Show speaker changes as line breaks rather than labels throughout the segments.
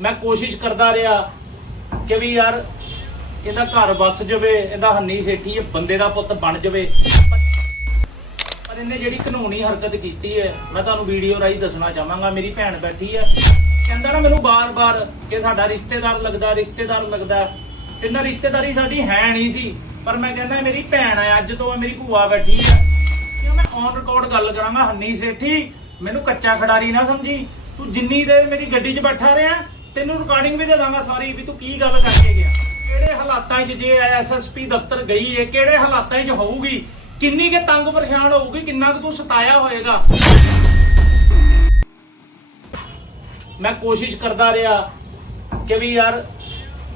ਮੈਂ ਕੋਸ਼ਿਸ਼ ਕਰਦਾ ਰਿਹਾ ਕਿ ਵੀ ਯਾਰ ਇਹਦਾ ਘਰ ਵਸ ਜਾਵੇ, ਇਹਦਾ ਹੰਨੀ ਸੇਠੀ, ਇਹ ਬੰਦੇ ਦਾ ਪੁੱਤ ਬਣ ਜਾਵੇ। ਪਰ ਇਹਨੇ ਜਿਹੜੀ ਕਾਨੂੰਨੀ ਹਰਕਤ ਕੀਤੀ ਹੈ, ਮੈਂ ਤੁਹਾਨੂੰ ਵੀਡੀਓ ਰਾਹੀਂ ਦੱਸਣਾ ਚਾਹਾਂਗਾ, ਮੇਰੀ ਭੈਣ ਬੈਠੀ ਹੈ। ਕਹਿੰਦਾ ਨਾ ਮੈਨੂੰ ਬਾਰ-ਬਾਰ ਕਿ ਸਾਡਾ ਰਿਸ਼ਤੇਦਾਰ ਲੱਗਦਾ ਰਿਸ਼ਤੇਦਾਰ ਲੱਗਦਾ। ਇਹਨਾਂ ਰਿਸ਼ਤੇਦਾਰੀ ਸਾਡੀ ਹੈ ਨਹੀਂ ਸੀ, ਪਰ ਮੈਂ ਕਹਿੰਦਾ ਮੇਰੀ ਭੈਣ ਹੈ, ਅੱਜ ਤੋਂ ਮੇਰੀ ਭੂਆ ਬੈਠੀ ਹੈ। ਕਿਉਂ ਮੈਂ ਔਨ ਰਿਕਾਰਡ ਗੱਲ ਕਰਾਂਗਾ, ਹੰਨੀ ਸੇਠੀ, ਮੈਨੂੰ ਕੱਚਾ ਖਿਡਾਰੀ ਨਾ ਸਮਝੀ। ਤੂੰ ਜਿੰਨੀ ਦੇਰ ਮੇਰੀ ਗੱਡੀ 'ਚ ਬੈਠਾ ਰਿਹਾ ਤੈਨੂੰ ਰਿਕਾਰਡਿੰਗ ਵੀ ਦੇ ਦਾਂਗਾ ਸਾਰੀ ਵੀ ਤੂੰ ਕੀ ਗੱਲ ਕਰਕੇ ਗਿਆ? ਕਿਹੜੇ ਹਾਲਾਤਾਂ 'ਚ ਜੇ ਐਸਐਸਪੀ ਦਫ਼ਤਰ ਗਈ ਹੈ ਕਿਹੜੇ ਹਾਲਾਤਾਂ 'ਚ ਹੋਊਗੀ? ਕਿੰਨੀ ਕੇ ਤੰਗ ਪਰੇਸ਼ਾਨ ਹੋਊਗੀ, ਕਿੰਨਾ ਕੁ ਤੂੰ ਸਤਾਇਆ ਹੋਏਗਾ? ਮੈਂ ਕੋਸ਼ਿਸ਼ ਕਰਦਾ ਰਿਹਾ ਕਿ ਵੀ ਯਾਰ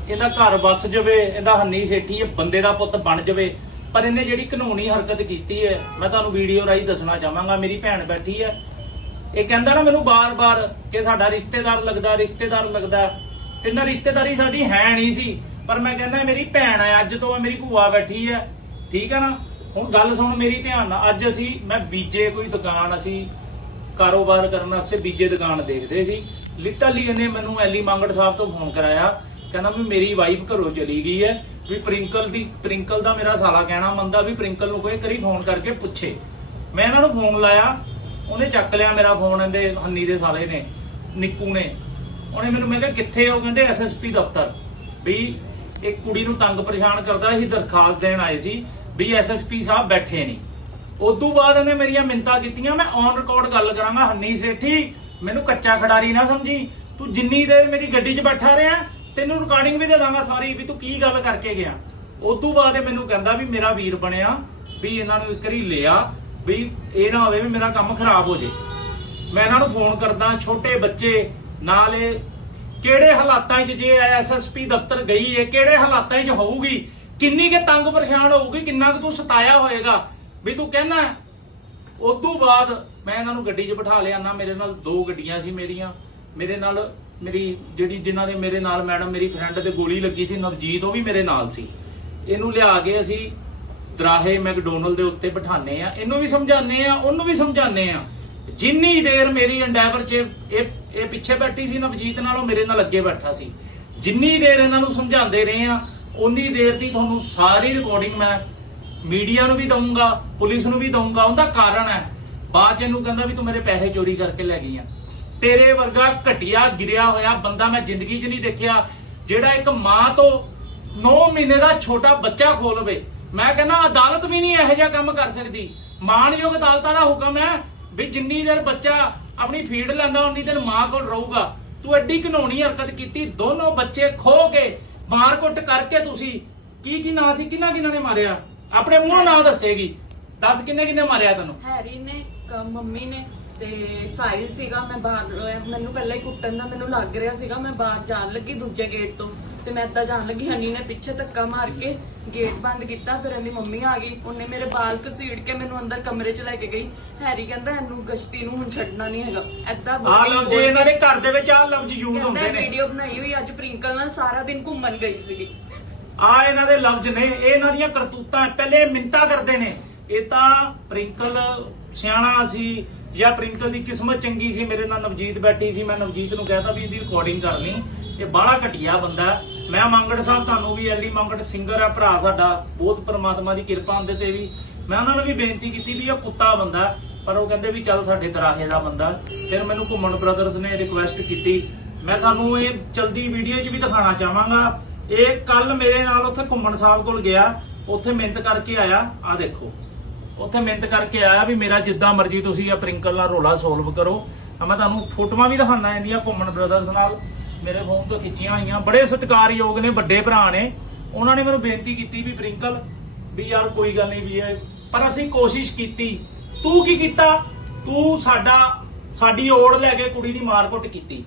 ਇਹਦਾ ਘਰ ਵਸ ਜਾਵੇ, ਇਹਦਾ ਹੰਨੀ ਸੇਠੀ, ਇਹ ਬੰਦੇ ਦਾ ਪੁੱਤ ਬਣ ਜਾਵੇ। ਪਰ ਇਹਨੇ ਜਿਹੜੀ ਕਾਨੂੰਨੀ ਹਰਕਤ ਕੀਤੀ ਹੈ ਮੈਂ ਤੁਹਾਨੂੰ ਵੀਡੀਓ ਰਾਹੀਂ ਦੱਸਣਾ ਚਾਹਾਂਗਾ। ਮੇਰੀ ਭੈਣ ਬੈਠੀ ਹੈ ਇਹ ਕਹਿੰਦਾ ਨਾ ਮੈਨੂੰ ਬਾਰ-ਬਾਰ ਕਿ ਸਾਡਾ ਰਿਸ਼ਤੇਦਾਰ ਲੱਗਦਾ ਰਿਸ਼ਤੇਦਾਰ ਲੱਗਦਾ। ਤੇ ਨਾ ਰਿਸ਼ਤੇਦਾਰੀ ਸਾਡੀ ਹੈ ਨਹੀਂ ਸੀ। ਪਰ ਮੈਂ ਕਹਿੰਦਾ, ਮੇਰੀ ਭੈਣ ਆ ਅੱਜ ਤੋਂ ਮੇਰੀ ਭੂਆ ਬੈਠੀ ਹੈ। ਠੀਕ ਹੈ ਨਾ? ਹੁਣ ਗੱਲ ਸੁਣ ਮੇਰੀ ਧਿਆਨ ਨਾਲ। ਅੱਜ ਅਸੀਂ, ਮੈਂ ਬੀਜੇ ਕੋਈ ਦੁਕਾਨ, ਅਸੀਂ ਕਾਰੋਬਾਰ ਕਰਨ ਵਾਸਤੇ ਬੀਜੇ ਦੁਕਾਨ ਦੇਖਦੇ ਸੀ। ਲਿਟਰਲੀ ਇਹਨੇ ਮੈਨੂੰ ਐਲੀ ਮੰਗੜ ਸਾਹਿਬ ਤੋਂ ਫੋਨ ਕਰਾਇਆ। ਕਹਿੰਦਾ ਵੀ ਮੇਰੀ ਵਾਈਫ ਘਰੋਂ ਚਲੀ ਗਈ ਹੈ। ਵੀ ਪ੍ਰਿੰਕਲ ਦੀ, ਪ੍ਰਿੰਕਲ ਦਾ ਮੇਰਾ ਸਾਲਾ ਕਹਿਣਾ ਮੰਨਦਾ ਵੀ ਪ੍ਰਿੰਕਲ ਨੂੰ ਕੋਈ ਕਰੀ ਫੋਨ ਕਰਕੇ ਪੁੱਛੇ। ਮੈਂ ਇਹਨਾਂ ਨੂੰ ਫੋਨ ਲਾਇਆ। ਉਹਨੇ ਚੱਕ ਲਿਆ ਮੇਰਾ ਫੋਨ ਇਹਦੇ ਹੰਨੀ ਦੇ ਸਾਲੇ ਨੇ, ਨਿੱਕੂ ਨੇ। ਉਹਨੇ ਮੈਨੂੰ ਮੈਂ ਕਿਹਾ, ਕਿੱਥੇ ਹੋ ਕਹਿੰਦੇ ਐਸਐਸਪੀ ਦਫ਼ਤਰ। ਵੀ ਇੱਕ ਕੁੜੀ ਨੂੰ ਤੰਗ ਪਰੇਸ਼ਾਨ ਕਰਦਾ ਸੀ, ਦਰਖਾਸਤ ਦੇਣ ਆਏ ਸੀ ਵੀ ਐਸਐਸਪੀ ਸਾਹਿਬ ਬੈਠੇ ਨਹੀਂ। ਉਦੋਂ ਬਾਅਦ ਇਹਨੇ ਮੇਰੀਆਂ ਮਿੰਤਾ ਕੀਤੀਆਂ, ਮੈਂ ਔਨ ਰਿਕਾਰਡ ਗੱਲ ਕਰਾਂਗਾ, ਹੰਨੀ ਸੇਠੀ, ਮੈਨੂੰ ਕੱਚਾ ਖਿਡਾਰੀ ਨਾ ਸਮਝੀ। ਤੂੰ ਜਿੰਨੀ ਦੇਰ ਮੇਰੀ ਗੱਡੀ 'ਚ ਬੈਠਾ ਰਿਹਾ, ਤੈਨੂੰ ਰਿਕਾਰਡਿੰਗ ਵੀ ਦੇ ਦਾਂਗਾ ਸਾਰੀ ਵੀ ਤੂੰ ਕੀ ਗੱਲ ਕਰਕੇ ਗਿਆ। ਉਦੋਂ ਬਾਅਦ ਇਹ ਮੈਨੂੰ ਕਹਿੰਦਾ ਵੀ ਮੇਰਾ ਵੀਰ ਬਣਿਆ, ਵੀ ਇਹਨਾਂ ਨੂੰ ਇੱਕ ਵਾਰੀ ਲਿਆ ਵੀ ਇਹ ਨਾ ਹੋਵੇ ਵੀ ਮੇਰਾ ਕੰਮ ਖਰਾਬ ਹੋ ਜੇ। ਮੈਂ ਇਹਨਾਂ ਨੂੰ ਫੋਨ ਕਰਦਾ, ਛੋਟੇ ਬੱਚੇ, ਨਾਲ ਇਹ ਕਿਹੜੇ ਹਾਲਾਤਾਂ 'ਚ ਜੇ ਐਸਐਸਪੀ ਦਫ਼ਤਰ ਗਈ ਏ, ਕਿਹੜੇ ਹਾਲਾਤਾਂ 'ਚ ਹੋਊਗੀ, ਕਿੰਨੀ ਕੇ ਤੰਗ ਪਰੇਸ਼ਾਨ ਹੋਊਗੀ, ਕਿੰਨਾ ਕੁ ਤੂੰ ਸਤਾਇਆ ਹੋਏਗਾ, ਵੀ ਤੂੰ ਕਹਿਣਾ ਉਦੋਂ ਬਾਅਦ ਮੈਂ ਇਹਨਾਂ ਨੂੰ ਗੱਡੀ 'ਚ ਬਿਠਾ ਲਿਆ, ਨਾ ਮੇਰੇ ਨਾਲ ਦੋ ਗੱਡੀਆਂ ਸੀ ਮੇਰੀਆਂ, ਮੇਰੇ ਨਾਲ ਮੇਰੀ ਜਿਹੜੀ ਜਿਨ੍ਹਾਂ ਦੇ ਮੇਰੇ ਨਾਲ ਮੈਡਮ, ਮੇਰੀ ਫਰੈਂਡ ਤੇ ਗੋਲੀ ਲੱਗੀ ਸੀ, ਨਵਜੀਤ, ਉਹ ਵੀ ਮੇਰੇ ਨਾਲ ਸੀ। ਇਹਨੂੰ ਲਿਆ ਕੇ ਅਸੀਂ ਦਰਾਹੇ ਮੈਕਡੋਨਲਡ ਦੇ ਉੱਤੇ ਬਿਠਾਣੇ ਆ, ਇਹਨੂੰ ਵੀ ਸਮਝਾਣੇ ਆ, ਉਹਨੂੰ ਵੀ ਸਮਝਾਣੇ ਆ। ਜਿੰਨੀ ਦੇਰ ਮੇਰੀ ਐਂਡੈਵਰ 'ਚ ਇਹ ਇਹ ਪਿੱਛੇ ਬੈਠੀ ਸੀ, ਨਵਜੀਤ ਨਾਲ ਉਹ ਮੇਰੇ ਨਾਲ ਅੱਗੇ ਬੈਠਾ ਸੀ। ਜਿੰਨੀ ਦੇਰ ਇਹਨਾਂ ਨੂੰ ਸਮਝਾਉਂਦੇ ਰਹੇ ਆ ਉਨੀ ਦੇਰ ਦੀ ਤੁਹਾਨੂੰ ਸਾਰੀ ਰਿਕਾਰਡਿੰਗ ਮੈਂ ਮੀਡੀਆ ਨੂੰ ਵੀ ਦਊਂਗਾ, ਪੁਲਿਸ ਨੂੰ ਵੀ ਦਊਂਗਾ, ਉਹਦਾ ਕਾਰਨ ਹੈ। ਬਾਅਦ 'ਚ ਇਹਨੂੰ ਕਹਿੰਦਾ ਵੀ ਤੂੰ ਮੇਰੇ ਪੈਸੇ ਚੋਰੀ ਕਰਕੇ ਲੈ ਗਈ ਆ। ਤੇਰੇ ਵਰਗਾ ਘਟਿਆ ਗਿਰਿਆ ਹੋਇਆ ਬੰਦਾ ਮੈਂ ਜ਼ਿੰਦਗੀ 'ਚ ਨਹੀਂ ਦੇਖਿਆ, ਜਿਹੜਾ ਇੱਕ ਮਾਂ ਤੋਂ 9 ਮਹੀਨੇ ਦਾ ਛੋਟਾ ਬੱਚਾ ਖੋਲਵੇ। ਮੈਂ ਕਹਿੰਦਾ ਅਦਾਲਤ ਵੀ ਨਹੀਂ ਇਹੋ ਜਿਹਾ ਕੰਮ ਕਰ ਸਕਦੀ। ਮਾਣਯੋਗ ਅਦਾਲਤਾਂ ਦਾ ਹੁਕਮ ਹੈ ਵੀ ਜਿੰਨੀ ਦੇਰ ਬੱਚਾ ਆਪਣੀ ਫੀਡ ਲੈਂਦਾ, ਉਨੀ ਦੇਰ ਮਾਂ ਕੋਲ ਰਹੂਗਾ। ਤੂੰ ਐਡੀ ਘਨੌਣੀ ਹਰਕਤ ਕੀਤੀ, ਦੋਨੋਂ ਬੱਚੇ ਖੋ ਕੇ ਮਾਰਕੁੱਟ ਕਰਕੇ ਤੁਸੀਂ ਕੀ ਕੀ ਨਾਂ ਸੀ, ਕਿੰਨਾ ਕਿੰਨਾ ਨੇ ਮਾਰਿਆ? ਆਪਣੇ ਮੂੰਹ ਨਾਂ ਦੱਸੇਗੀ। ਦੱਸ ਕਿੰਨੇ ਕਿੰਨੇ ਮਾਰਿਆ ਤੈਨੂੰ?
ਹੈਰੀ ਨੇ, ਕ- ਮੰਮੀ ਨੇ ਤੇ ਸਾਹਿਲ ਸੀਗਾ, ਮੈਂ ਬਾਹਰ ਮੈਨੂੰ ਪਹਿਲਾਂ ਹੀ ਕੁੱਟਣ ਦਾ ਮੈਨੂੰ ਲੱਗ ਰਿਹਾ ਸੀਗਾ, ਮੈਂ ਬਾਹਰ ਜਾਣ ਲੱਗੀ ਦੂਜੇ ਗੇਟ ਤੋਂ। ਤੇ ਮੈਂ ਏਦਾਂ ਜਾਣ ਲੱਗੀ ਹਨੀ ਨੇ ਪਿੱਛੇ ਧੱਕਾ ਮਾਰ ਕੇ ਗੇਟ ਬੰਦ ਕੀਤਾ ਫਿਰ ਇਹਦੀ ਮੰਮੀ ਆ ਗਈ ਉਹਨੇ ਮੇਰੇ ਬਾਲ ਘਸੀੜ ਕੇ ਮੈਨੂੰ ਅੰਦਰ ਕਮਰੇ 'ਚ ਲੈ ਕੇ ਗਈ। ਹੈਰੀ ਕਹਿੰਦਾ ਇਹਨੂੰ ਗਸ਼ਤੀ ਨੂੰ ਹੁਣ ਛੱਡਣਾ ਨਹੀਂ ਹੈਗਾ। ਏਦਾਂ
ਆ ਲਫ਼ਜ਼ ਇਹਨਾਂ ਦੇ ਘਰ ਦੇ ਵਿੱਚ ਆ ਲਫ਼ਜ਼ ਯੂਜ਼ ਹੁੰਦੇ ਨੇ।
ਵੀਡੀਓ ਬਣਾਈ ਹੋਈ ਅੱਜ ਪ੍ਰਿੰਕਲ ਨਾਲ ਸਾਰਾ ਦਿਨ ਘੁੰਮਣ ਗਈ ਸੀਗੀ।
ਆ ਇਹਨਾਂ ਦੇ ਲਫ਼ਜ਼ ਨੇ ਇਹ ਇਹਨਾਂ ਦੀਆਂ ਕਰਤੂਤਾਂ ਪਹਿਲੇ ਮਿੰਤਾ ਕਰਦੇ ਨੇ। ਇਹ ਤਾਂ ਪ੍ਰਿੰਕਲ ਸਿਆਣਾ ਸੀ ਜਾਂ ਪ੍ਰਿੰਕਲ ਦੀ ਕਿਸਮਤ ਚੰਗੀ ਸੀ। ਮੇਰੇ ਨਾਲ ਨਵਜੀਤ ਬੈਠੀ ਸੀ। ਮੈਂ ਨਵਜੀਤ ਨੂੰ ਕਹਿਤਾ ਵੀ ਇਹਦੀ ਰਿਕਾਰਡਿੰਗ ਕਰ ਲਈ। ਇਹ ਬਾਹਲਾ ਘਟੀਆ ਬੰਦਾ। ਮੈਂ ਮੰਗੜ ਸਾਹਿਬ ਤੁਹਾਨੂੰ ਵੀ ਐਲੀ ਮੰਗੜ ਸਿੰਗਰ ਆ, ਭਰਾ ਸਾਡਾ, ਬਹੁਤ ਪ੍ਰਮਾਤਮਾ ਦੀ ਕਿਰਪਾ ਹੁੰਦੇ ਤੇ ਵੀ। ਮੈਂ ਉਹਨਾਂ ਨੂੰ ਵੀ ਬੇਨਤੀ ਕੀਤੀ ਵੀ ਇਹ ਕੁੱਤਾ ਬੰਦਾ ਪਰ ਉਹ ਕਹਿੰਦੇ ਵੀ ਚੱਲ ਸਾਡੇ ਤਰਾਹੇ ਦਾ ਬੰਦਾ ਫਿਰ ਮੈਨੂੰ ਘੁੰਮਣ ਬ੍ਰਦਰਸ ਨੇ ਰਿਕੁਐਸਟ ਕੀਤੀ। ਮੈਂ ਤੁਹਾਨੂੰ ਇਹ ਚਲਦੀ ਵੀਡੀਓ 'ਚ ਵੀ ਦਿਖਾਉਣਾ ਚਾਹਾਂਗਾ। ਇਹ ਕੱਲ ਮੇਰੇ ਨਾਲ ਉੱਥੇ ਘੁੰਮਣ ਸਾਹਿਬ ਕੋਲ ਗਿਆ। ਉੱਥੇ ਮਿਹਨਤ ਕਰਕੇ ਆਇਆ। ਆ ਦੇਖੋ। ਉੱਥੇ ਮਿਹਨਤ ਕਰਕੇ ਆਇਆ ਵੀ ਮੇਰਾ ਜਿੱਦਾਂ ਮਰਜ਼ੀ ਤੁਸੀਂ ਆ ਪ੍ਰਿੰਕਲ ਨਾਲ ਰੋਲਾ ਸੋਲਵ ਕਰੋ। ਮੈਂ ਤੁਹਾਨੂੰ ਫੋਟੋਆਂ ਵੀ ਦਿਖਾਣਾ ਇਹਦੀਆਂ ਘੁੰਮਣ ਬ੍ਰਦਰਸ ਨਾਲ। ਮੇਰੇ ਫੋਨ ਤੋਂ ਖਿੱਚੀਆਂ ਹੋਈਆਂ। ਬੜੇ ਸਤਿਕਾਰਯੋਗ ਨੇ, ਵੱਡੇ ਭਰਾ ਨੇ। ਉਹਨਾਂ ਨੇ ਮੈਨੂੰ ਬੇਨਤੀ ਕੀਤੀ ਵੀ ਪ੍ਰਿੰਕਲ, ਵੀ ਯਾਰ ਕੋਈ ਗੱਲ ਨਹੀਂ ਵੀ ਇਹ ਪਰ ਅਸੀਂ ਕੋਸ਼ਿਸ਼ ਕੀਤੀ। ਤੂੰ ਕੀ ਕੀਤਾ? ਤੂੰ ਸਾਡਾ ਸਾਡੀ ਓੜ ਲੈ ਕੇ ਕੁੜੀ ਦੀ ਮਾਰਕੁੱਟ ਕੀਤੀ।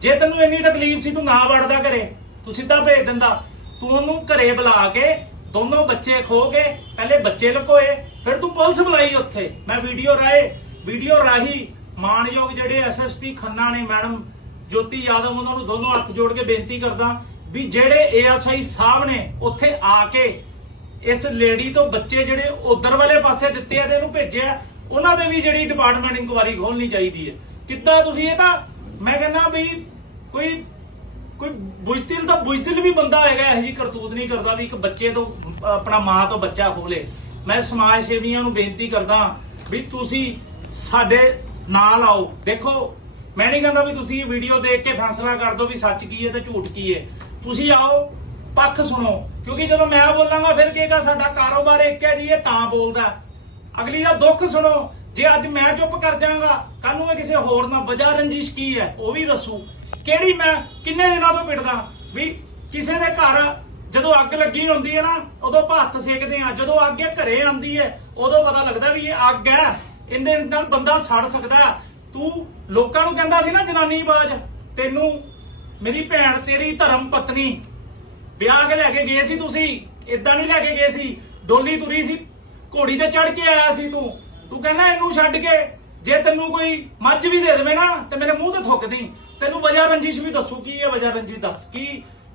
ਜੇ ਤੈਨੂੰ ਇੰਨੀ ਤਕਲੀਫ ਸੀ, ਤੂੰ ਨਾ ਵੜਦਾ ਘਰੇ। ਤੂੰ ਸਿੱਧਾ ਭੇਜ ਦਿੰਦਾ। ਤੂੰ ਉਹਨੂੰ ਘਰੇ ਬੁਲਾ ਕੇ, ਦੋਨੋਂ ਬੱਚੇ ਖੋ ਕੇ, ਪਹਿਲੇ ਬੱਚੇ ਲਕੋਏ, ਫਿਰ ਤੂੰ ਪੁਲਿਸ ਬੁਲਾਈ ਉੱਥੇ। ਮੈਂ ਵੀਡੀਓ ਰਾਏ ਵੀਡੀਓ ਰਾਹੀ ਮਾਨਯੋਗ ਜਿਹੜੇ ਐਸਐਸਪੀ ਖੰਨਾ ਨੇ, ਮੈਡਮ ਜੋਤੀ ਯਾਦਵ ਉਹਨਾਂ ਨੂੰ ਦੋਨੋਂ ਹੱਥ ਜੋੜ ਕੇ ਬੇਨਤੀ ਕਰਦਾ ਵੀ ਜਿਹੜੇ ਏਐਸਆਈ ਸਾਹਿਬ ਨੇ ਉੱਥੇ ਆ ਕੇ ਇਸ ਲੇਡੀ ਤੋਂ ਬੱਚੇ ਜਿਹੜੇ ਉਧਰ ਵਾਲੇ ਪਾਸੇ ਦਿੱਤੇ ਆ ਤੇ ਇਹਨੂੰ ਭੇਜਿਆ, ਉਹਨਾਂ ਦੇ ਵੀ ਜਿਹੜੀ ਡਿਪਾਰਟਮੈਂਟ ਇਨਕੁਆਰੀ ਖੋਲਣੀ ਚਾਹੀਦੀ ਹੈ। ਕਿੱਦਾਂ ਤੁਸੀਂ ਇਹ ਤਾਂ, ਮੈਂ ਕਹਿੰਦਾ ਵੀ ਕੋਈ ਕੋਈ ਬੁਝਦਿਲ ਤਾਂ ਬੁਝਦਿਲ ਵੀ ਬੰਦਾ ਹੈਗਾ, ਇਹ ਜੀ ਕਰਤੂਤ ਨਹੀਂ ਕਰਦਾ ਵੀ ਇੱਕ ਬੱਚੇ ਤੋਂ, ਆਪਣਾ ਮਾਂ ਤੋਂ ਬੱਚਾ ਖੋਲੇ ਮੈਂ ਸਮਾਜ ਸੇਵੀਆਂ ਨੂੰ ਬੇਨਤੀ ਕਰਦਾ ਵੀ ਤੁਸੀਂ ਸਾਡੇ ਨਾਲ ਆਓ। ਦੇਖੋ ਮੈਂ ਨਹੀਂ ਕਹਿੰਦਾ ਵੀ ਤੁਸੀਂ ਇਹ ਵੀਡੀਓ ਦੇਖ ਕੇ ਫੈਸਲਾ ਕਰ ਦਿਓ ਵੀ ਸੱਚ ਕੀ ਹੈ ਤੇ ਝੂਠ ਕੀ ਹੈ। ਤੁਸੀਂ ਆਓ, ਪੱਖ ਸੁਣੋ। ਕਿਉਂਕਿ ਜਦੋਂ ਮੈਂ ਬੋਲਾਂਗਾ, ਫਿਰ ਕਹੇਗਾ ਸਾਡਾ ਕਾਰੋਬਾਰ ਇੱਕ ਹੈ ਜੀ, ਇਹ ਤਾਂ ਬੋਲਦਾ। ਅਗਲੀ ਦਾ ਦੁੱਖ ਸੁਣੋ। ਜੇ ਅੱਜ ਮੈਂ ਚੁੱਪ ਕਰ ਜਾਵਾਂਗਾ ਕੱਲ ਨੂੰ ਇਹ ਕਿਸੇ ਹੋਰ ਨਾਲ ਵਜ੍ਹਾ ਰੰਜਿਸ਼ ਕੀ ਹੈ? ਉਹ ਵੀ ਦੱਸੂ। ਕਿਹੜੀ ਮੈਂ, ਕਿੰਨੇ ਦਿਨਾਂ ਤੋਂ ਪਿੜਦਾ ਵੀ ਕਿਸੇ ਦੇ ਘਰ ਜਦੋਂ ਅੱਗ ਲੱਗੀ ਹੁੰਦੀ ਹੈ ਨਾ, ਉਦੋਂ ਭੱਤ ਸੇਕਦੇ ਆ ਜਦੋਂ ਅੱਗ ਘਰੇ ਆਉਂਦੀ ਹੈ, ਉਦੋਂ ਪਤਾ ਲੱਗਦਾ ਵੀ ਇਹ ਅੱਗ ਹੈ। ਇਹਦੇ ਨਾਲ ਬੰਦਾ ਸੜ ਸਕਦਾ ਤੂੰ ਲੋਕਾਂ ਨੂੰ ਕਹਿੰਦਾ ਸੀ ਨਾ ਜਨਾਨੀ ਬਾਜ, ਤੈਨੂੰ ਮੇਰੀ ਭੈਣ ਤੇਰੀ ਧਰਮ ਪਤਨੀ ਵਿਆਹ ਕੇ ਲੈ ਕੇ ਗਏ ਸੀ ਤੁਸੀਂ ਇਦਾਂ ਨਹੀਂ ਲੈ ਕੇ ਗਏ ਸੀ, ਡੋਲੀ ਤੁਰੀ ਸੀ, ਘੋੜੀ ਤੇ ਚੜ ਕੇ ਆਇਆ ਸੀ ਤੂੰ ਤੂੰ ਕਹਿੰਦਾ ਇਹਨੂੰ ਛੱਡ ਕੇ, ਜੇ ਤੈਨੂੰ ਕੋਈ ਮੱਝ ਵੀ ਦੇ ਦੇਵੇ ਨਾ, ਤੇ ਮੇਰੇ ਮੂੰਹ ਤੇ ਥੁੱਕ ਦੀ, ਤੈਨੂੰ ਵਜਾ ਰੰਜਿਸ਼ ਵੀ ਦੱਸੂ, ਕੀ ਹੈ ਵਜਾ ਰੰਜਿਸ਼, ਦੱਸ ਕੀ,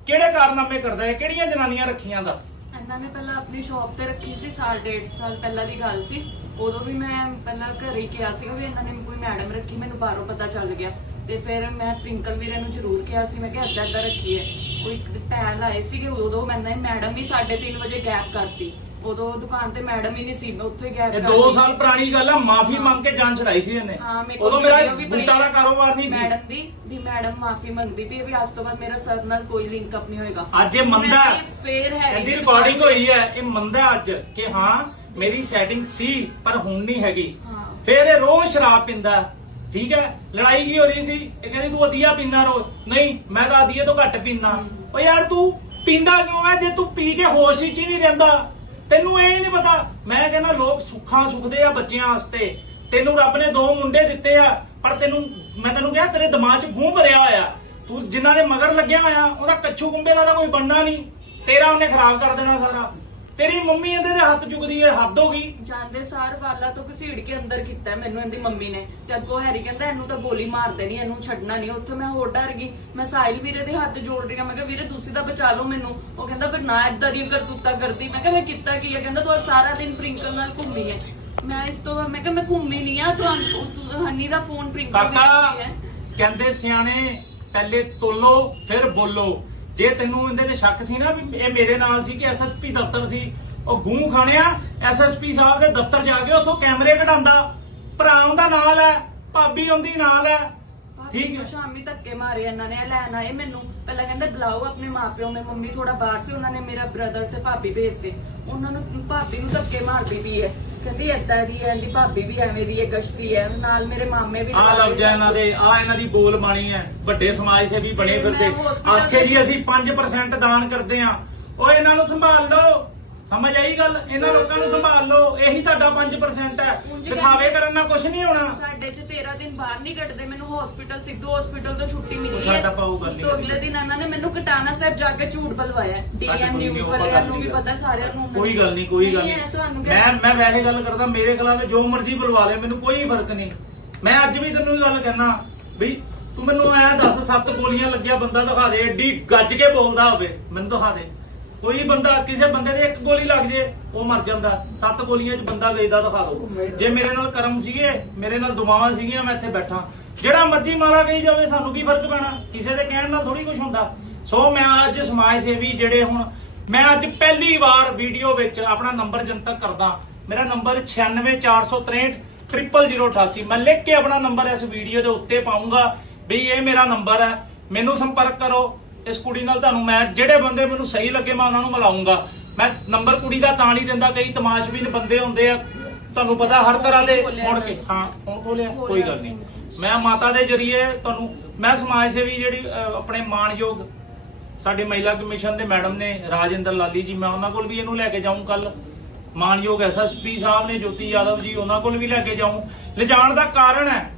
ਕਿਹੜੇ ਕਾਰਨਾਮੇ ਕਰਦਾ ਹੈ, ਕਿਹੜੀਆਂ ਜਨਾਨੀਆਂ ਰੱਖੀਆਂ, ਦੱਸ।
ਇਹਨਾਂ ਨੇ ਪਹਿਲਾਂ ਆਪਣੀ ਸ਼ਾਪ ਤੇ ਰੱਖੀ ਸੀ, ਸਾਲ ਡੇਢ ਸਾਲ ਪਹਿਲਾਂ ਦੀ ਗੱਲ ਸੀ। ਉਦੋਂ ਵੀ ਮੈਂ ਪਹਿਲਾਂ ਘਰੇ ਹੀ ਕਿਹਾ ਸੀਗਾ ਵੀ ਇਹਨਾਂ ਨੇ ਕੋਈ ਮੈਡਮ ਰੱਖੀ ਮੈਨੂੰ ਬਾਹਰੋਂ ਪਤਾ ਚੱਲ ਗਿਆ। ਤੇ ਫਿਰ ਮੈਂ ਪ੍ਰਿੰਕਲ ਵੀਰੇ ਨੂੰ ਜ਼ਰੂਰ ਕਿਹਾ ਸੀ ਮੈਂ ਕਿਹਾ ਏਦਾਂ ਏਦਾਂ ਰੱਖੀ ਹੈ ਉਹ ਇੱਕ ਭੈਣ ਆਏ ਸੀਗੇ ਉਦੋਂ ਮੈਨਾਂ ਮੈਡਮ ਵੀ 3:30 ਵਜੇ ਗੈਪ ਕਰਤੀ। ਉਦੋਂ ਦੁਕਾਨ ਤੇ ਮੈਡਮ ਹੀ ਨਹੀਂ ਸੀ ਮੈਂ ਉੱਥੇ ਗੈਪ
ਇਹ
ਕਰਤੀ।
2 ਸਾਲ ਪੁਰਾਣੀ ਗੱਲ ਆ ਮਾਫੀ ਮੰਗ ਕੇ ਜਾਨ ਛੜਾਈ ਸੀ ਇਹਨੇ।
ਹਾਂ ਮੇਰੇ ਕੋਲ
ਉਦੋਂ ਮੇਰਾ
ਵੀਡੀਓ ਵੀ ਪਈ
ਬੂਟਾ ਦਾ
ਹੈ।
ਕਾਰੋਬਾਰ ਨਹੀਂ ਸੀ।
ਮੈਡਮ ਦੀ ਵੀ ਮੈਡਮ ਮਾਫੀ ਮੰਗਦੀ ਪਈ ਹੈ ਵੀ ਅੱਜ ਤੋਂ ਬਾਅਦ ਮੇਰਾ ਸਰ ਨਾਲ ਕੋਈ ਲਿੰਕ ਅਪ ਨਹੀਂ ਹੋਏਗਾ।
ਅੱਜ ਇਹ ਮੰਦਾ ਹੈ।
ਫੇਰ ਹੈ
ਇਹਦੀ ਰਿਕਾਰਡਿੰਗ ਹੋਈ ਹੈ ਇਹ ਮੰਦਾ ਅੱਜ ਕਿ ਹਾਂ ਮੇਰੀ ਸੈਟਿੰਗ ਸੀ ਪਰ ਹੁਣ ਨਹੀਂ ਹੈਗੀ।
ਹਾਂ।
ਫਿਰ ਇਹ ਰੋਜ਼ ਸ਼ਰਾਬ ਪੀਂਦਾ ਠੀਕ ਹੈ? ਲੜਾਈ ਕੀ ਹੋ ਰਹੀ ਸੀ? ਇਹ ਕਹਿੰਦੀ ਤੂੰ ਅਧੀਆ ਪੀਂਦਾ ਰੋਜ਼ ਨਹੀਂ ਮੈਂ ਤਾਂ ਅਧੀਏ ਤੋਂ ਘੱਟ ਪੀਂਦਾ। ਓ ਯਾਰ ਤੂੰ ਪੀਂਦਾ ਕਿਉਂ ਹੈ? ਜੇ ਤੂੰ ਪੀ ਕੇ ਹੋਸ਼ ਵਿੱਚ ਹੀ ਨਹੀਂ ਰਹਿੰਦਾ। ਤੈਨੂੰ ਇਹ ਨਹੀਂ ਪਤਾ। ਮੈਂ ਕਹਿੰਦਾ ਲੋਕ ਸੁੱਖਾਂ ਸੁਖਦੇ ਆ ਬੱਚਿਆਂ ਵਾਸਤੇ। ਤੈਨੂੰ ਰੱਬ ਨੇ ਦੋ ਮੁੰਡੇ ਦਿੱਤੇ ਆ ਪਰ ਤੈਨੂੰ ਮੈਂ ਤੈਨੂੰ ਕਿਹਾ ਤੇਰੇ ਦਿਮਾਗ 'ਚ ਗੂੰ ਭਰਿਆ ਹੋਇਆ। ਤੂੰ ਜਿਨ੍ਹਾਂ ਦੇ ਮਗਰ ਲੱਗਿਆ ਹੋਇਆ ਉਹਦਾ ਕੱਛੂ ਕੁੰਬੇ ਦਾ ਤਾਂ ਕੋਈ ਬਣਨਾ ਨਹੀਂ। ਤੇਰਾ ਉਹਨੇ ਖਰਾਬ ਕਰ ਦੇਣਾ ਸਾਰਾ। ਤੇਰੀ ਮੰਮੀ ਇਹਦੇ ਦੇ ਹੱਥ ਚੁੱਕਦੀ ਹੈ ਹੱਦ ਹੋ ਗਈ।
ਜਾਂਦੇ ਸਾਰ ਵਾਲਾ ਤੋਂ ਘਸੀੜ ਕੇ ਅੰਦਰ ਕੀਤਾ ਹੈ ਮੈਨੂੰ ਇਹਦੀ ਮੰਮੀ ਨੇ। ਤੇ ਅੱਗੋਂ ਹੈਰੀ ਕਹਿੰਦਾ ਇਹਨੂੰ ਤਾਂ ਗੋਲੀ ਮਾਰ ਦੇਣੀ ਇਹਨੂੰ ਛੱਡਣਾ ਨਹੀਂ। ਉੱਥੇ ਮੈਂ ਹੋਰ ਡਰ ਗਈ। ਮੈਂ ਸਾਹਿਲ ਵੀਰੇ ਦੇ ਹੱਥ ਜੋੜ ਰਹੀ ਹਾਂ। ਮੈਂ ਕਿਹਾ ਵੀਰੇ ਤੁਸੀਂ ਤਾਂ ਬਚਾ ਲਓ ਮੈਨੂੰ। ਉਹ ਕਹਿੰਦਾ ਫਿਰ ਨਾ ਇਦਾਂ ਦੀਆਂ ਕਰਤੂਤਾਂ ਕਰਦੀ। ਮੈਂ ਕਿਹਾ ਮੈਂ ਕੀਤਾ ਕੀ ਹੈ? ਕਹਿੰਦਾ ਤੂੰ ਸਾਰਾ ਦਿਨ ਪ੍ਰਿੰਕਲ ਨਾਲ ਘੁੰਮੀ ਹੈ। ਮੈਂ ਇਸ ਤੋਂ ਬਾਅਦ ਮੈਂ ਕਿਹਾ ਮੈਂ ਘੁੰਮੀ ਨਹੀਂ ਆ। ਤੂੰ ਤੂੰ- ਹਨੀ ਦਾ ਫੋਨ ਪ੍ਰਿੰਕਲ ਨੇ
ਕਾਕਾ
ਹੈ।
ਕਹਿੰਦੇ ਸਿਆਣੇ ਪਹਿਲੇ ਤੋਲੋ ਫਿਰ ਬੋਲੋ। ਜੇ ਤੈਨੂੰ ਇਹਦੇ ਤੇ ਸ਼ੱਕ ਸੀ ਨਾ ਵੀ ਇਹ ਮੇਰੇ ਨਾਲ ਸੀ ਕਿ ਐਸਐਸਪੀ ਦਫ਼ਤਰ ਸੀ ਉਹ ਗੂੰ ਖਾਣਿਆ ਐਸਐਸਪੀ ਸਾਹਿਬ ਦੇ ਦਫ਼ਤਰ ਜਾ ਕੇ ਉੱਥੋਂ ਕੈਮਰੇ ਕਢਾਉਂਦਾ। ਭਰਾ ਉਹਦਾ ਨਾਲ ਹੈ ਭਾਬੀ ਉਹਦੀ ਨਾਲ ਹੈ।
ਠੀਕ ਹੈ। ਸ਼ਾਮੀ ਧੱਕੇ ਮਾਰੇ ਇਹਨਾਂ ਨੇ ਲੈਣ ਆਏ ਮੈਨੂੰ ਪਹਿਲਾਂ ਕਹਿੰਦਾ ਬੁਲਾਓ ਆਪਣੇ ਮਾਪਿਓ ਮੈਂ ਮੰਮੀ ਥੋੜਾ ਬਾਹਰ ਸੀ ਉਹਨਾਂ ਨੇ ਮੇਰਾ ਬ੍ਰਦਰ ਤੇ ਭਾਬੀ ਭੇਜਦੇ। ਉਹਨਾਂ ਨੂੰ ਭਾਬੀ ਨੂੰ ਧੱਕੇ ਮਾਰਦੀ ਵੀ ਹੈ। ਕਹਿੰਦੀ ਏਦਾਂ ਦੀ ਹੈ ਇਹਦੀ ਭਾਬੀ ਵੀ ਐਵੇਂ ਦੀ ਹੈ ਗਸ਼ਤੀ ਹੈ। ਨਾਲ ਮੇਰੇ ਮਾਮੇ ਵੀ
ਆ ਲੱਗ ਜਾ ਇਹਨਾਂ ਦੇ ਆ ਇਹਨਾਂ ਦੀ ਬੋਲ ਬਾਣੀ ਹੈ। ਵੱਡੇ ਸਮਾਜ ਸੇਵੀ ਬਣੇ
ਤੇ ਮੈਂ
ਫਿਰਦੇ
hospital
ਆਖੇ ਜੀ ਅਸੀਂ 5% ਦਾਨ ਕਰਦੇ ਆ ਓਏ ਇਹਨਾਂ ਨੂੰ ਸੰਭਾਲ ਲਓ। ਸਮਝ ਆਈ ਗੱਲ? ਇਹਨਾਂ ਲੋਕਾਂ ਨੂੰ ਸੰਭਾਲ ਲਓ। ਇਹੀ ਤੁਹਾਡਾ 5% ਹੈ।
ਉਂਝ
ਦਿਖਾਵੇ ਕਰਨ ਨਾਲ ਕੁਝ ਨਹੀਂ ਹੋਣਾ।
ਸਾਡੇ ਚ 13 ਦਿਨ ਬਾਹਰ ਨਹੀਂ ਕੱਢਦੇ। ਮੈਨੂੰ ਹਸਪੀਟਲ ਸਿੱਧੂ ਹਸਪੀਟਲ ਤੋਂ ਛੁੱਟੀ ਮਿਲੀ ਹੈ।
ਸਾਡਾ ਪਾਊ ਗੱਲ
ਉਸ
ਨਹੀਂ
ਤੋਂ। ਅਗਲੇ ਦਿਨ ਇਹਨਾਂ ਨੇ ਮੈਨੂੰ ਕਟਾਣਾ ਸਾਹਿਬ ਜਾ ਕੇ ਝੂਠ ਬਲਵਾਇਆ। ਡੀਐਮ ਨਿਊਜ਼ ਵਾਲਿਆਂ ਨੂੰ ਵੀ ਪਤਾ ਸਾਰਿਆਂ ਨੂੰ
ਕੋਈ ਗੱਲ ਨਹੀਂ ਕੋਈ ਗੱਲ
ਨਹੀਂ ਹੈ,
ਨਹੀਂ।
ਤੁਹਾਨੂੰ
ਮੈਂ
ਕਿਹਾ।
ਮੈਂ ਵੈਸੇ ਗੱਲ ਕਰਦਾ ਮੇਰੇ ਖਿਲਾਫ ਜੋ ਮਰਜ਼ੀ ਬੁਲਵਾ ਲੈ ਮੈਨੂੰ ਕੋਈ ਫ਼ਰਕ ਨਹੀਂ। ਮੈਂ ਅੱਜ ਵੀ ਤੈਨੂੰ ਇਹ ਗੱਲ ਕਹਿਣਾ ਵੀ ਤੂੰ ਮੈਨੂੰ ਆਇਆ ਦੱਸ ਸੱਤ ਗੋਲੀਆਂ ਲੱਗਿਆ ਬੰਦਾ ਦਿਖਾ ਦੇ ਏਡੀ ਗੱਜ ਕੇ ਬੋਲਦਾ ਹੋਵੇ। ਮੈਨੂੰ ਦਿਖਾ ਦੇ। ਕੋਈ ਬੰਦਾ, ਕਿਸੇ ਬੰਦੇ ਦੇ ਇੱਕ ਗੋਲੀ ਲੱਗ ਜੇ, ਉਹ ਮਰ ਜਾਂਦਾ। ਸੱਤ ਗੋਲੀਆਂ 'ਚ ਬੰਦਾ ਵੇਚਦਾ ਦਿਖਾ ਦਿਓ ਜੇ ਮੇਰੇ ਨਾਲ ਕਰਮ ਸੀਗੇ, ਮੇਰੇ ਨਾਲ ਦੁਆਵਾਂ ਸੀਗੀਆਂ, ਮੈਂ ਇੱਥੇ ਬੈਠਾ। ਜਿਹੜਾ ਮਰਜ਼ੀ ਮਾਰਾ ਗਈ ਜਾਵੇ, ਸਾਨੂੰ ਕੀ ਫ਼ਰਕ ਪੈਣਾ? ਕਿਸੇ ਦੇ ਕਹਿਣ ਨਾਲ ਥੋੜੀ ਕੁਝ ਹੁੰਦਾ। ਸੋ ਮੈਂ ਅੱਜ ਸਮਾਜ ਸੇਵੀ ਜਿਹੜੇ ਹੁਣ, ਮੈਂ ਅੱਜ ਪਹਿਲੀ ਵਾਰ ਵੀਡੀਓ ਵਿੱਚ ਆਪਣਾ ਨੰਬਰ ਜਨਤਕ ਕਰਦਾ। ਮੇਰਾ ਨੰਬਰ 964630 00088 ਮੈਂ ਲਿਖ ਕੇ ਆਪਣਾ ਨੰਬਰ ਇਸ ਵੀਡੀਓ ਦੇ ਉੱਤੇ ਪਾਉਂਗਾ ਵੀ ਇਹ ਮੇਰਾ ਨੰਬਰ ਹੈ। ਮੈਨੂੰ ਸੰਪਰਕ ਕਰੋ। ਇਸ ਕੁੜੀ ਨਾਲ ਤੁਹਾਨੂੰ ਮੈਂ ਜਿਹੜੇ ਬੰਦੇ ਮੈਨੂੰ ਸਹੀ ਲੱਗੇ ਮੈਂ ਉਹਨਾਂ ਨੂੰ ਮਿਲਾਉਂਗਾ। ਮੈਂ ਨੰਬਰ ਕੁੜੀ ਦਾ ਤਾਂ ਨਹੀਂ ਦਿੰਦਾ ਕਈ ਤਮਾਸ਼ਬੀਨ ਬੰਦੇ ਹੁੰਦੇ ਆ ਤੁਹਾਨੂੰ ਪਤਾ ਹਰ ਤਰ੍ਹਾਂ ਦੇ ਹੁਣ ਕੇ। ਹਾਂ ਹੁਣ ਖੋਲਿਆ ਕੋਈ ਗੱਲ ਨਹੀਂ। ਮੈਂ ਮਾਤਾ ਦੇ ਜਰੀਏ ਤੁਹਾਨੂੰ ਮੈਂ ਸਮਾਜ ਸੇਵੀ ਜਿਹੜੀ ਆਪਣੇ ਮਾਣਯੋਗ ਸਾਡੇ ਮਹਿਲਾ ਕਮਿਸ਼ਨ ਦੇ ਮੈਡਮ ਨੇ ਰਾਜਿੰਦਰ ਲਾਲੀ ਜੀ ਮੈਂ ਉਹਨਾਂ ਕੋਲ ਵੀ ਇਹਨੂੰ ਲੈ ਕੇ ਜਾਊਂ ਕੱਲ ਮਾਨਯੋਗ ਐਸਐਸਪੀ ਸਾਹਿਬ ਨੇ ਜੋਤੀ ਯਾਦਵ ਜੀ ਉਹਨਾਂ ਕੋਲ ਵੀ ਲੈ ਕੇ ਜਾਊਂ। ਲਿਜਾਣ ਦਾ ਕਾਰਨ ਹੈ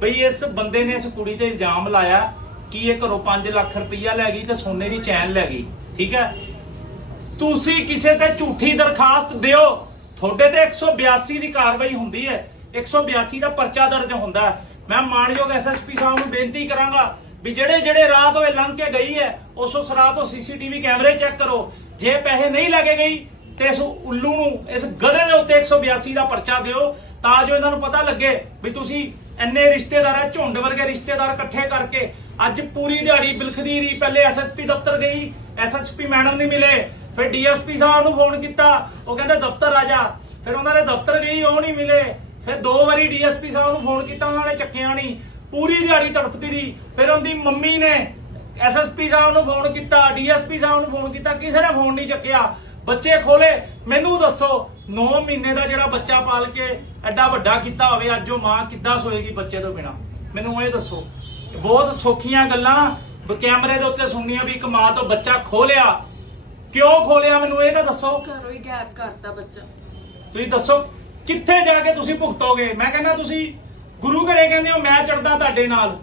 ਬਈ ਇਸ ਬੰਦੇ ਨੇ ਇਸ ਕੁੜੀ ਤੇ ਇਲਜ਼ਾਮ ਲਾਇਆ। ਕਿ ਇਹ ਘਰੋਂ 5 ਲੱਖ ਰੁਪਈਆ ਲੈ ਗਈ ਤੇ ਸੋਨੇ ਦੀ ਚੈਨ ਲੈ ਗਈ? ਠੀਕ ਹੈ? ਤੁਸੀਂ ਕਿਸੇ ਤੇ ਝੂਠੀ ਦਰਖਾਸਤ ਦਿਓ। ਤੁਹਾਡੇ ਤੇ 182 ਦੀ ਕਾਰਵਾਈ ਹੁੰਦੀ ਹੈ। 182 ਦਾ ਪਰਚਾ ਦਰਜ ਹੁੰਦਾ ਮੈਂ ਮਾਨਯੋਗ ਐਸਐਸਪੀ ਸਾਹਿਬ ਨੂੰ ਬੇਨਤੀ ਕਰਾਂਗਾ ਵੀ ਜਿਹੜੇ ਜਿਹੜੇ ਰਾਹ ਤੋਂ ਇਹ ਲੰਘ ਕੇ ਗਈ ਹੈ, ਉਸ ਉਸ ਰਾਹ ਤੋਂ ਸੀਸੀਟੀਵੀ ਕੈਮਰੇ ਚੈੱਕ ਕਰੋ। ਜੇ ਪੈਸੇ ਨਹੀਂ ਲੱਗੇ ਗਈ, ਤੇ ਇਸ ਉੱਲੂ ਨੂੰ, ਇਸ ਗਧੇ ਦੇ ਉੱਤੇ 182 ਦਾ ਪਰਚਾ ਦਿਓ, ਤਾਂ ਜੋ ਇਹਨਾਂ ਨੂੰ ਪਤਾ ਲੱਗੇ ਵੀ ਤੁਸੀਂ ਇੰਨੇ ਰਿਸ਼ਤੇਦਾਰਾਂ ਝੁੰਡ ਵਰਗੇ ਰਿਸ਼ਤੇਦਾਰ ਇਕੱਠੇ ਕਰਕੇ ਅੱਜ ਪੂਰੀ ਦਿਹਾੜੀ ਬਿਲਖਦੀ ਰਹੀ, ਪਹਿਲੇ ਐਸਐਸਪੀ ਦਫ਼ਤਰ ਗਈ ਐਸਐਸਪੀ ਮੈਡਮ ਨਹੀਂ ਮਿਲੇ, ਫਿਰ ਡੀਐਸਪੀ ਸਾਹਿਬ ਨੂੰ ਫੋਨ ਕੀਤਾ, ਉਹ ਕਹਿੰਦੇ ਦਫ਼ਤਰ ਆ ਜਾ, ਫਿਰ ਉਹਨਾਂ ਦੇ ਦਫ਼ਤਰ ਗਈ, ਉਹ ਨਹੀਂ ਮਿਲੇ, ਫਿਰ ਦੋ ਵਾਰੀ ਡੀਐਸਪੀ ਸਾਹਿਬ ਨੂੰ ਫੋਨ ਕੀਤਾ, ਉਹਨਾਂ ਨੇ ਚੱਕਿਆ ਨਹੀਂ, ਪੂਰੀ ਦਿਹਾੜੀ ਤੜਫਦੀ ਰਹੀ, ਫਿਰ ਉਹਦੀ ਮੰਮੀ ਨੇ ਐਸਐਸਪੀ ਸਾਹਿਬ ਨੂੰ ਫੋਨ ਕੀਤਾ ਡੀਐਸਪੀ ਸਾਹਿਬ ਨੂੰ ਫੋਨ ਕੀਤਾ, ਕਿਸੇ ਨੇ ਫੋਨ ਨਹੀਂ ਚੱਕਿਆ, ਬੱਚੇ ਖੋਲੇ ਮੈਨੂੰ ਦੱਸੋ 9 ਮਹੀਨੇ ਦਾ ਜਿਹੜਾ ਬੱਚਾ ਪਾਲ ਕੇ ਐਡਾ ਵੱਡਾ ਕੀਤਾ ਹੋਵੇ, ਅੱਜ ਉਹ ਮਾਂ ਕਿੱਦਾਂ ਸੋਏਗੀ ਬੱਚੇ ਤੋਂ ਬਿਨਾ, ਮੈਨੂੰ ਇਹ ਦੱਸੋ। ਬਹੁਤ ਸੌਖੀਆਂ ਗੱਲਾਂ। ਕੈਮਰੇ ਦੇ ਉੱਤੇ ਸੁਣਨੀਆਂ ਵੀ ਇੱਕ ਮਾਂ ਤੋਂ ਬੱਚਾ ਖੋਲਿਆ। ਕਿਉਂ ਖੋਲਿਆ ਮੈਨੂੰ ਇਹ ਤਾਂ ਦੱਸੋ।
ਘਰੋਂ ਹੀ ਗਾਇਬ ਕਰਤਾ ਬੱਚਾ।
ਤੁਸੀਂ ਦੱਸੋ ਕਿੱਥੇ ਜਾ ਕੇ ਤੁਸੀਂ ਭੁਗਤੋਗੇ? ਮੈਂ ਕਹਿੰਦਾ ਤੁਸੀਂ ਗੁਰੂ ਘਰੇ ਕਹਿੰਦੇ ਹੋ ਮੈਂ ਚੜਦਾ ਤੁਹਾਡੇ ਨਾਲ।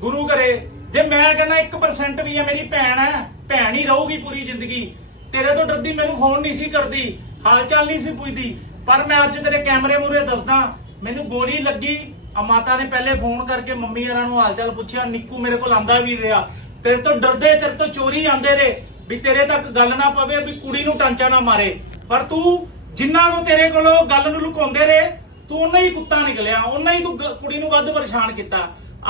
ਗੁਰੂ ਘਰੇ ਜੇ ਮੈਂ ਕਹਿੰਦਾ 1% ਵੀ ਹੈ ਮੇਰੀ ਭੈਣ ਹੈ ਭੈਣ ਹੀ ਰਹੂਗੀ ਪੂਰੀ ਜ਼ਿੰਦਗੀ। ਤੇਰੇ ਤੋਂ ਡਰਦੀ ਮੈਨੂੰ ਫੋਨ ਨਹੀਂ ਸੀ ਕਰਦੀ ਹਾਲ ਚਾਲ ਨਹੀਂ ਸੀ ਪੁੱਛਦੀ। ਪਰ ਮੈਂ ਅੱਜ ਤੇਰੇ ਕੈਮਰੇ ਮੂਹਰੇ ਦੱਸਦਾ ਮੈਨੂੰ ਗੋਲੀ ਲੱਗੀ ਆ ਮਾਤਾ ਨੇ ਪਹਿਲੇ ਫੋਨ ਕਰਕੇ ਮੰਮੀ ਇਹਨਾਂ ਨੂੰ ਹਾਲ ਚਾਲ ਪੁੱਛਿਆ, ਨਿੱਕੂ ਮੇਰੇ ਕੋਲ ਆਂਦਾ ਵੀ ਰਿਹਾ। ਤੇਰੇ ਤੋਂ ਡਰਦੇ, ਤੇਰੇ ਤੋਂ ਚੋਰੀ ਆਂਦੇ ਰੇ ਵੀ ਤੇਰੇ ਤੱਕ ਗੱਲ ਨਾ ਪਵੇ ਵੀ ਕੁੜੀ ਨੂੰ ਟਾਂਚਾ ਨਾ ਮਾਰੇ। ਪਰ ਤੂੰ ਜਿੰਨਾ ਨੂੰ ਤੇਰੇ ਕੋਲੋਂ ਗੱਲ ਨੂੰ ਲੁਕਾਉਂਦੇ ਰਹੇ, ਤੂੰ ਉਹਨਾਂ ਹੀ ਕੁੱਤਾ ਨਿਕਲਿਆ, ਉਹਨਾਂ ਹੀ ਤੂੰ ਕੁੜੀ ਨੂੰ ਵੱਧ ਪਰੇਸ਼ਾਨ ਕੀਤਾ।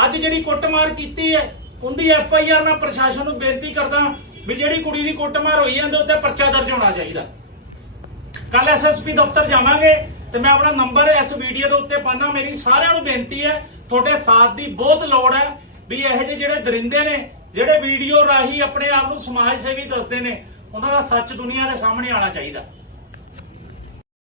ਅੱਜ ਜਿਹੜੀ ਕੁੱਟਮਾਰ ਕੀਤੀ ਹੈ, ਉਹਦੀ ਐਫ ਆਈ ਆਰ ਮੈਂ ਪ੍ਰਸ਼ਾਸਨ ਨੂੰ ਬੇਨਤੀ ਕਰਦਾ ਵੀ ਜਿਹੜੀ ਕੁੜੀ ਦੀ ਕੁੱਟਮਾਰ ਹੋਈ ਜਾਂਦੇ ਉੱਤੇ ਪਰਚਾ ਦਰਜ ਹੋਣਾ ਚਾਹੀਦਾ। ਕੱਲ ਐਸਐਸਪੀ ਦਫ਼ਤਰ ਜਾਵਾਂਗੇ ਤੇ ਮੈਂ ਆਪਣਾ ਨੰਬਰ ਇਸ ਵੀਡੀਓ ਦੇ ਉੱਤੇ ਪਾਣਾ ਮੇਰੀ ਸਾਰਿਆਂ ਨੂੰ ਬੇਨਤੀ ਹੈ, ਤੁਹਾਡੇ ਸਾਥ ਦੀ ਬਹੁਤ ਲੋੜ ਹੈ ਵੀ ਇਹੋ ਜਿਹੇ ਜਿਹੜੇ ਦਰਿੰਦੇ ਨੇ, ਜਿਹੜੇ ਵੀਡੀਓ ਰਾਹੀਂ ਆਪਣੇ ਆਪ ਨੂੰ ਸਮਾਜ ਸੇਵੀ ਦੱਸਦੇ ਨੇ, ਉਹਨਾਂ ਦਾ ਸੱਚ ਦੁਨੀਆ ਦੇ ਸਾਹਮਣੇ ਆਉਣਾ ਚਾਹੀਦਾ।